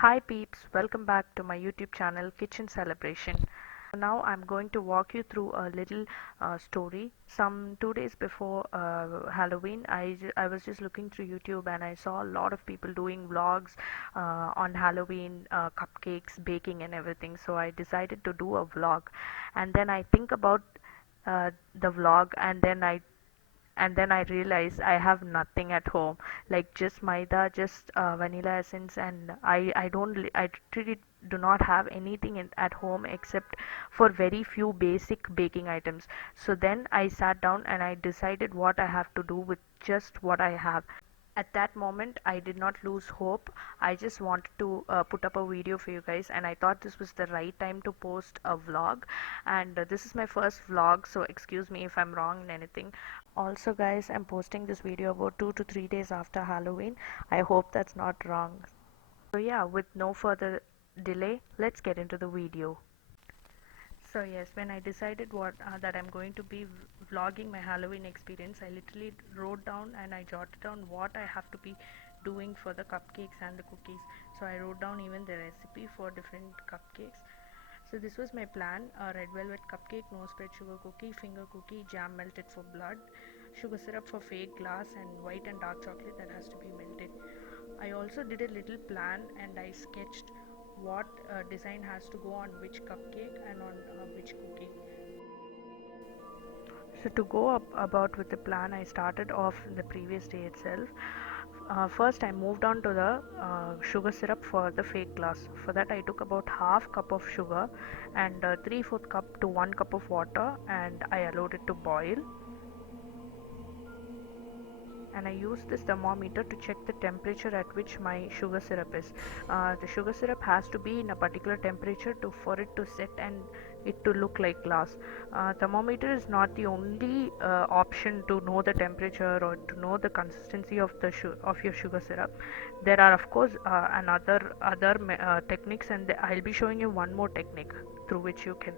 Hi peeps, welcome back to my YouTube channel Kitchen Celebration. Now I'm going to walk you through a little story. Some 2 days before Halloween, I was just looking through YouTube and I saw a lot of people doing vlogs on Halloween, cupcakes, baking and everything. So I decided to do a vlog, and then I think about the vlog, and then I realized I have nothing at home, like just maida, just vanilla essence, and I really do not have anything at home except for very few basic baking items. So then I sat down and I decided what I have to do with just what I have. At that moment I did not lose hope. I just wanted to put up a video for you guys, and I thought this was the right time to post a vlog. And this is my first vlog, so excuse me if I'm wrong in anything. Also guys, I'm posting this video about 2 to 3 days after Halloween. I hope that's not wrong. So yeah, with no further delay, let's get into the video. So yes, when I decided what that I'm going to be vlogging my Halloween experience, I literally wrote down and I jotted down what I have to be doing for the cupcakes and the cookies. So I wrote down even the recipe for different cupcakes. So this was my plan: a red velvet cupcake, no spread sugar cookie, finger cookie, jam melted for blood, sugar syrup for fake glass, and white and dark chocolate that has to be melted. I also did a little plan and I sketched what design has to go on which cupcake and on which cookie. So to go about with the plan, I started off the previous day itself. First, I moved on to the sugar syrup for the fake glass. For that, I took about half cup of sugar and 3/4 cup to 1 cup of water, and I allowed it to boil. And I use this thermometer to check the temperature at which my sugar syrup is. The sugar syrup has to be in a particular temperature for it to set and it to look like glass. Thermometer is not the only option to know the temperature or to know the consistency of of your sugar syrup. There are of course another other techniques, and I'll be showing you one more technique through which you can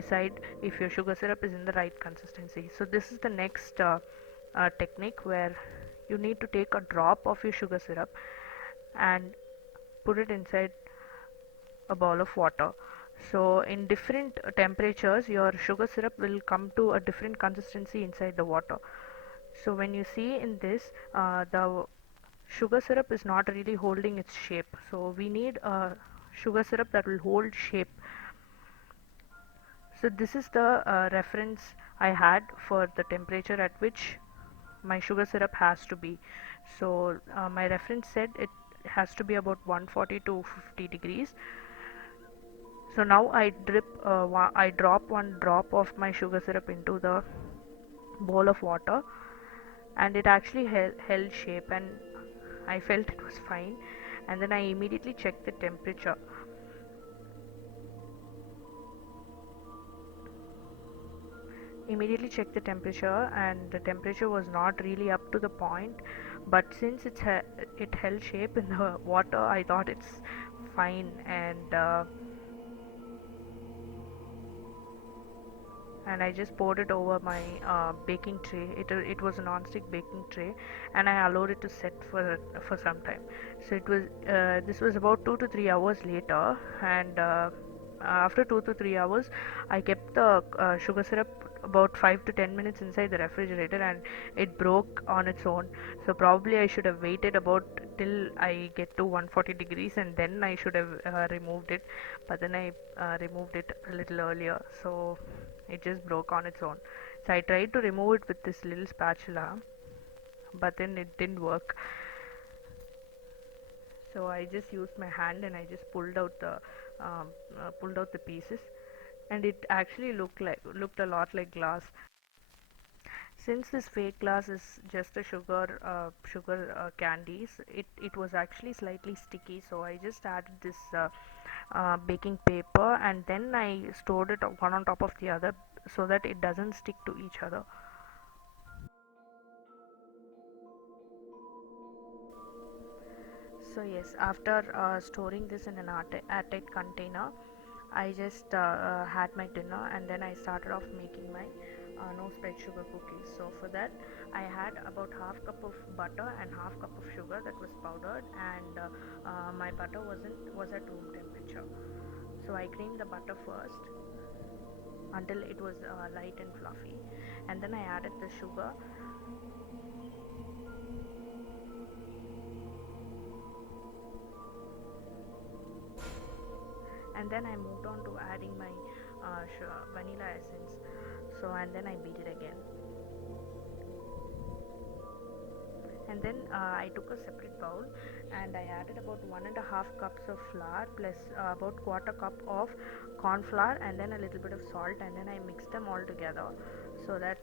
decide if your sugar syrup is in the right consistency. So this is the next technique where you need to take a drop of your sugar syrup and put it inside a bowl of water. So in different temperatures your sugar syrup will come to a different consistency inside the water. So when you see in this, the sugar syrup is not really holding its shape, so we need a sugar syrup that will hold shape. So this is the reference I had for the temperature at which my sugar syrup has to be. So my reference said it has to be about 140 to 50 degrees. So now I drop one drop of my sugar syrup into the bowl of water, and it actually held shape, and I felt it was fine. And then I immediately checked the temperature. Immediately checked the temperature, and the temperature was not really up to the point, but since it held shape in the water, I thought it's fine. And I just poured it over my baking tray. It was a non-stick baking tray, and I allowed it to set for some time. So it was this was about 2 to 3 hours later, and after 2 to 3 hours, I kept the sugar syrup about 5 to 10 minutes inside the refrigerator, and it broke on its own. So probably I should have waited about till I get to 140 degrees, and then I should have removed it. But then I removed it a little earlier, so it just broke on its own. So I tried to remove it with this little spatula, but then it didn't work. So I just used my hand and I just pulled out the pieces, and it actually looked a lot like glass. Since this fake glass is just a sugar candies, it was actually slightly sticky. So I just added this baking paper, and then I stored it one on top of the other so that it doesn't stick to each other. So yes, after storing this in an airtight container, I just had my dinner, and then I started off making my no spread sugar cookies. So for that I had about half cup of butter and half cup of sugar that was powdered, and my butter was at room temperature. So I creamed the butter first until it was light and fluffy, and then I added the sugar. And then I moved on to adding my vanilla essence. So and then I beat it again, and then I took a separate bowl and I added about 1.5 cups of flour plus about quarter cup of corn flour and then a little bit of salt, and then I mixed them all together so that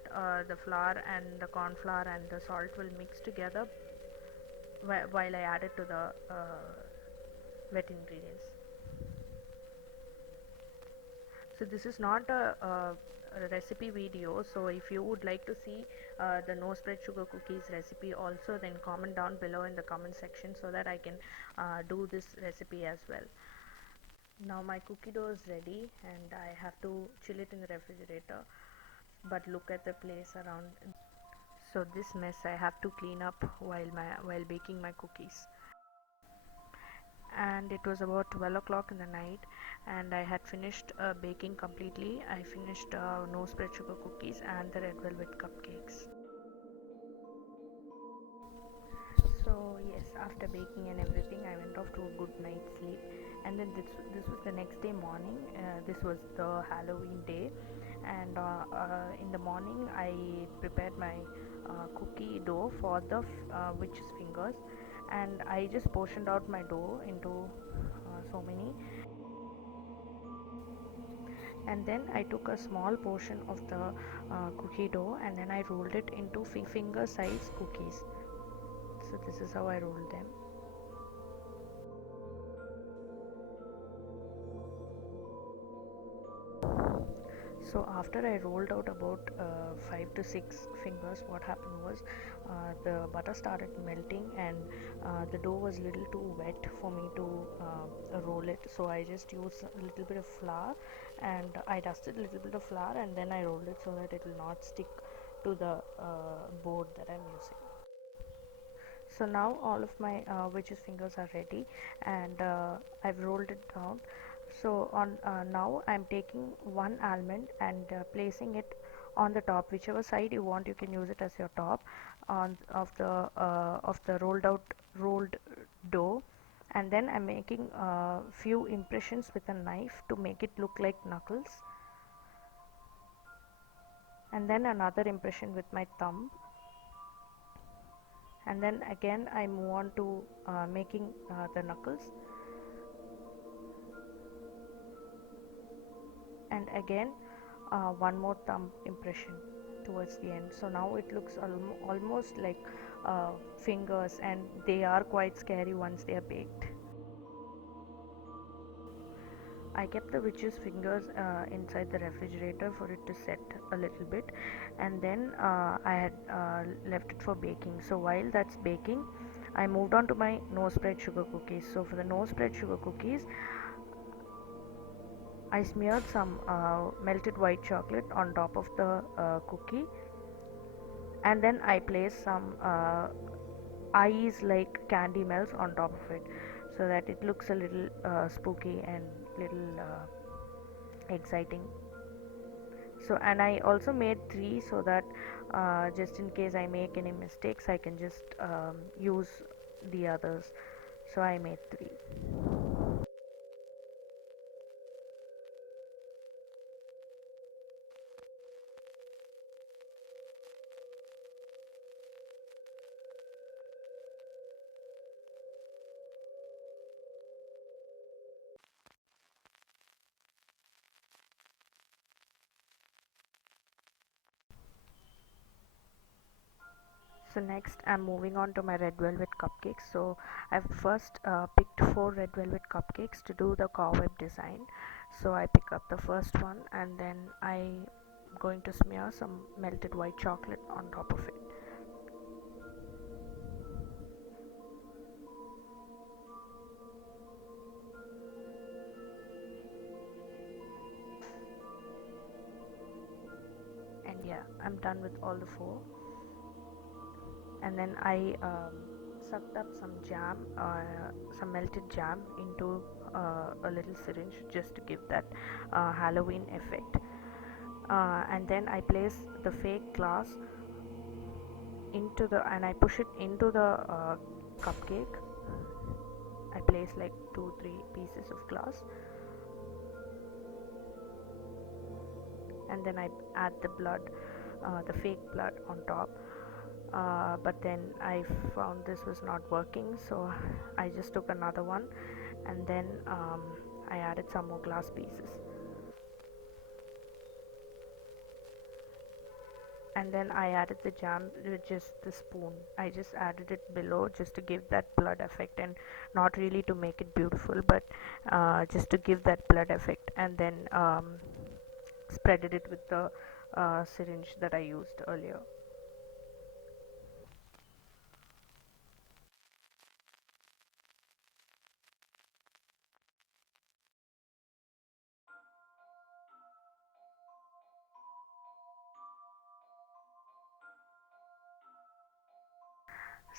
the flour and the corn flour and the salt will mix together while I add it to the wet ingredients. So this is not a recipe video, so if you would like to see the no spread sugar cookies recipe also, then comment down below in the comment section so that I can do this recipe as well. Now my cookie dough is ready and I have to chill it in the refrigerator, but look at the place around. So this mess I have to clean up while baking my cookies. And it was about 12 o'clock in the night and I had finished baking completely. I finished no spread sugar cookies and the red velvet cupcakes. So yes, after baking and everything I went off to a good night's sleep, and then this was the next day morning. This was the Halloween day, and in the morning I prepared my cookie dough for the witch's fingers, and I just portioned out my dough into so many, and then I took a small portion of the cookie dough and then I rolled it into finger size cookies. So this is how I rolled them. So after I rolled out about 5 to 6 fingers, what happened was the butter started melting, and the dough was a little too wet for me to roll it. So I just used a little bit of flour and I dusted a little bit of flour and then I rolled it so that it will not stick to the board that I'm using. So now all of my witch's fingers are ready, and I've rolled it down. So on now I'm taking one almond and placing it on the top, whichever side you want you can use it as your top on of the rolled dough, and then I'm making a few impressions with a knife to make it look like knuckles, and then another impression with my thumb, and then again I move on to making the knuckles, and again one more thumb impression towards the end. So now it looks almost like fingers, and they are quite scary once they are baked. I kept the witch's fingers inside the refrigerator for it to set a little bit, and then I had left it for baking. So while that's baking, I moved on to my no spread sugar cookies. So for the no spread sugar cookies, I smeared some melted white chocolate on top of the cookie, and then I placed some eyes like candy melts on top of it so that it looks a little spooky and little exciting. So, and I also made three so that just in case I make any mistakes I can just use the others. So I made three. So next I'm moving on to my red velvet cupcakes. So I've first picked 4 red velvet cupcakes to do the cobweb design. So I pick up the first one and then I'm going to smear some melted white chocolate on top of it. And yeah, I'm done with all the four, and then I sucked up some jam, some melted jam into a little syringe just to give that Halloween effect. And then I place the fake glass into the and I push it into the cupcake. I place like 2-3 pieces of glass, and then I add the blood, the fake blood on top. But then I found this was not working, so I just took another one, and then I added some more glass pieces, and then I added the jam with just the spoon. I just added it below just to give that blood effect, and not really to make it beautiful, but just to give that blood effect, and then spreaded it with the syringe that I used earlier.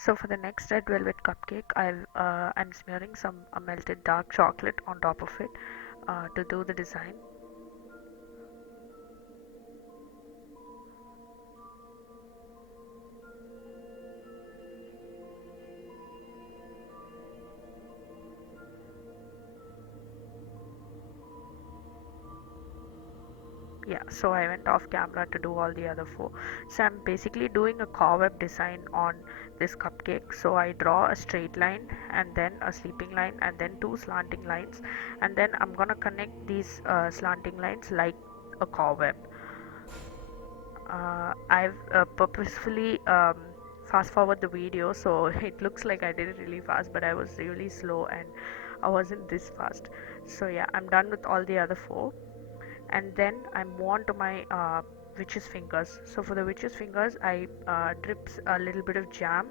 So for the next red velvet cupcake, I'm smearing some melted dark chocolate on top of it to do the design. Yeah, so I went off camera to do all the other four. So I'm basically doing a cobweb design on this cupcake. So I draw a straight line, and then a sleeping line, and then two slanting lines, and then I'm gonna connect these slanting lines like a cobweb. I've purposefully fast forward the video, so it looks like I did it really fast, but I was really slow and I wasn't this fast. So yeah, I'm done with all the other four, and then I move on to my witch's fingers. So for the witch's fingers, I drips a little bit of jam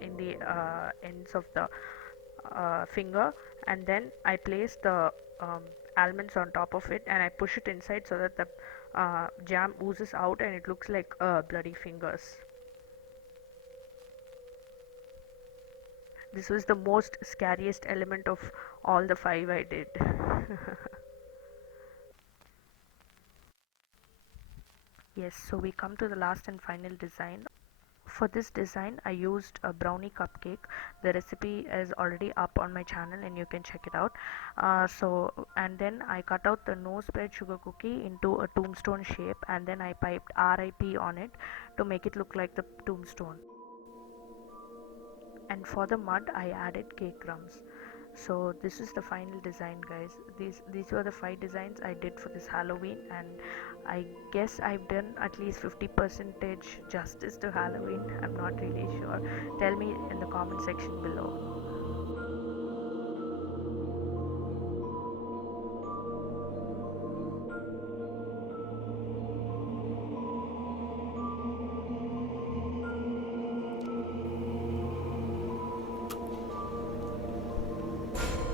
in the ends of the finger, and then I place the almonds on top of it, and I push it inside so that the jam oozes out and it looks like bloody fingers. This was the most scariest element of all the five I did. Yes, so we come to the last and final design. For this design, I used a brownie cupcake. The recipe is already up on my channel and you can check it out. And then I cut out the no spread sugar cookie into a tombstone shape, and then I piped RIP on it to make it look like the tombstone. And for the mud, I added cake crumbs. So this is the final design, guys. These were the five designs I did for this Halloween, and I guess I've done at least 50% justice to Halloween. I'm not really sure. Tell me in the comment section below.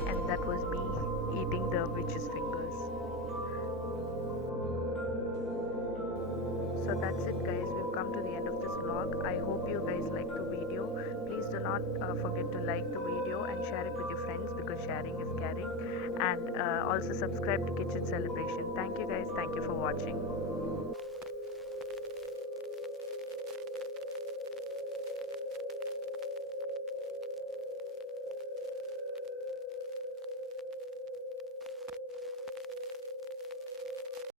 And that was me eating the witch's fingers. So that's it, guys. We've come to the end of this vlog. I hope you guys like the video. Please do not forget to like the video and share it with your friends, because sharing is caring. And also subscribe to Kitchen Celebration. Thank you, guys. Thank you for watching.